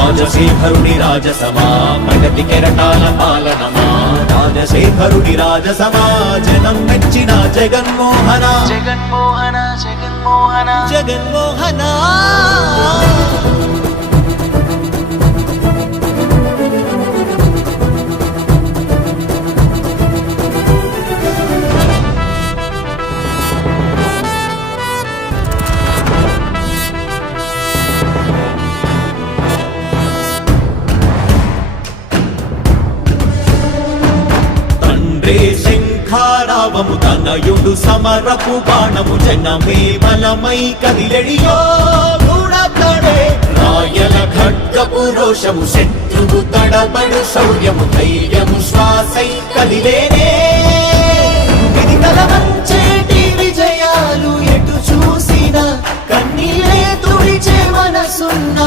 రాజశేఖరుని రాజసమా ప్రగతి కెరటాల పాలనమా రాజశేఖరుని రాజసమా జనం మెచ్చిన జగన్మోహన జగన్మోహన జగన్మోహన జగన్మోహన శంఖారావము తనయుడు సమరపు బాణము జనమే బలమై కదిలెడియో గూడతడే రాయల ఖడ్గపు రోషము శత్రువు తడబడు శౌర్యము ధైర్యము శ్వాసై కదిలేనే ఇది తలవంచేటి విజయాలు ఎటు చూసిన కన్నీలే తుడిచే మనసున్న